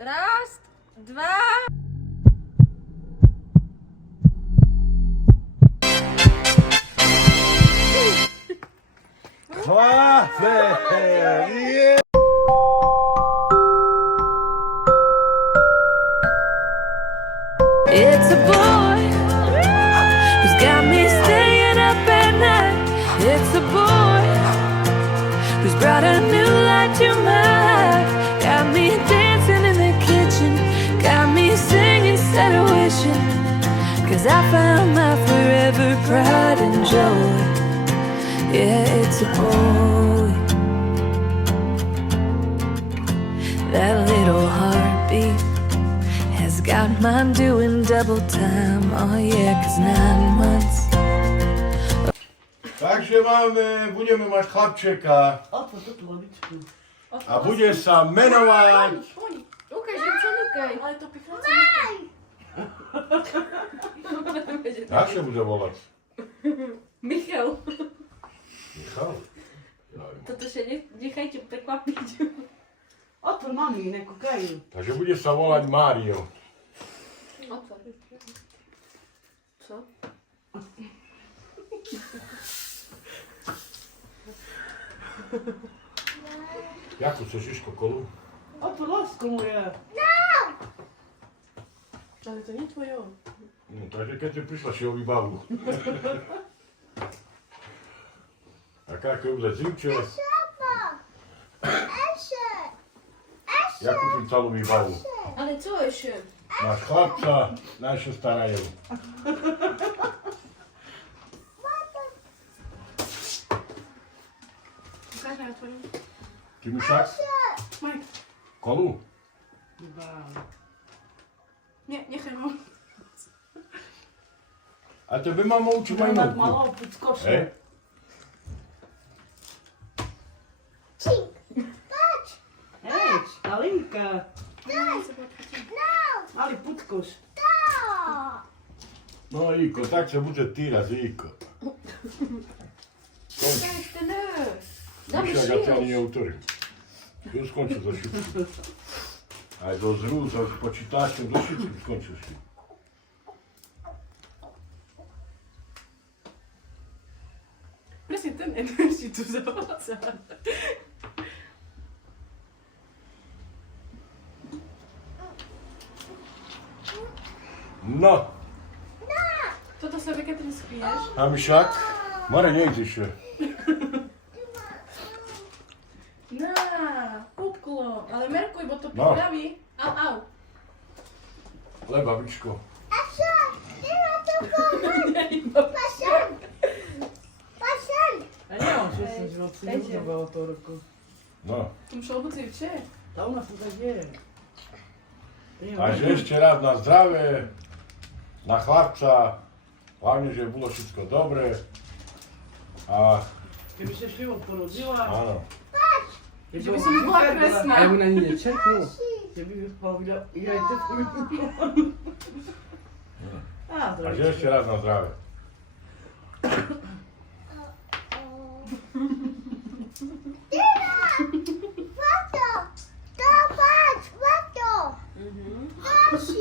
Raz, dwa. Klasy! Yeah! It's a boy who's got me staying up at night. It's a boy who's brought a new light to my life. Got me dancing in the kitchen, got me singing instead of wishing. 'Cause I found my forever pride and joy. Yeah, it's a boy. That little heartbeat has got mine doing double time. Oh yeah, 'cause 9 months. Takže máme, budeme mať chlapčeka Otvor tú tlavičku. a bude sa menovať... Ukaj, ukaj. Ale to picháce. Jak sa bude volať? Michal. Michal? Toto sa nechajte prekvapiť. Otvor mami, ne kukaju. Takže bude sa volať Mário. Otvor. Co? Jakú chceš Žižko kolu? Otvor lásku moja. Ale to nie tvoje. No, takže keď ti prišla si ho vybavu. Taká koule zimče. Ja kúpim celú výbavu. Ale co ešte? Máš chlapca, najšie starajú. Ukáž na tvoje. Ty mi však? Maj. Kolu? Nie, nechaj ho. A tebe mama učí Tak majmovku. malo opuť z koša. Hej? Hej, Alinka. Mali putkoš. No Iko, tak sa bude týrať, Iko. Skonč. Ešte ne. Damy Však ja ťa ani široš. neutvorím. Už skončil so šipkou. Aj do zrú, so počítačom do šipky skončil si. Presne ten energy tu zavádza. No, Toto sobie keď ty spíješ? a my však? Mare, nejde ešte. Na, pupklo. Ale merkuj, bo to No. pripraví. Au, au. Le, babičko. A nemám 16 život, si Ejde. nezabalo to roku. No, To muszę obudzić Tá u nás to tak je. takže ešte raz na zdravie, na chlapca, hlavne, že bolo všetko dobré. A Keby sa šlivo porodila, áno, Żeby som bola kresná. Ja by na ní nečerknul. Keby vyplavila, ja aj tak takže ešte raz na zdravie. Mhm.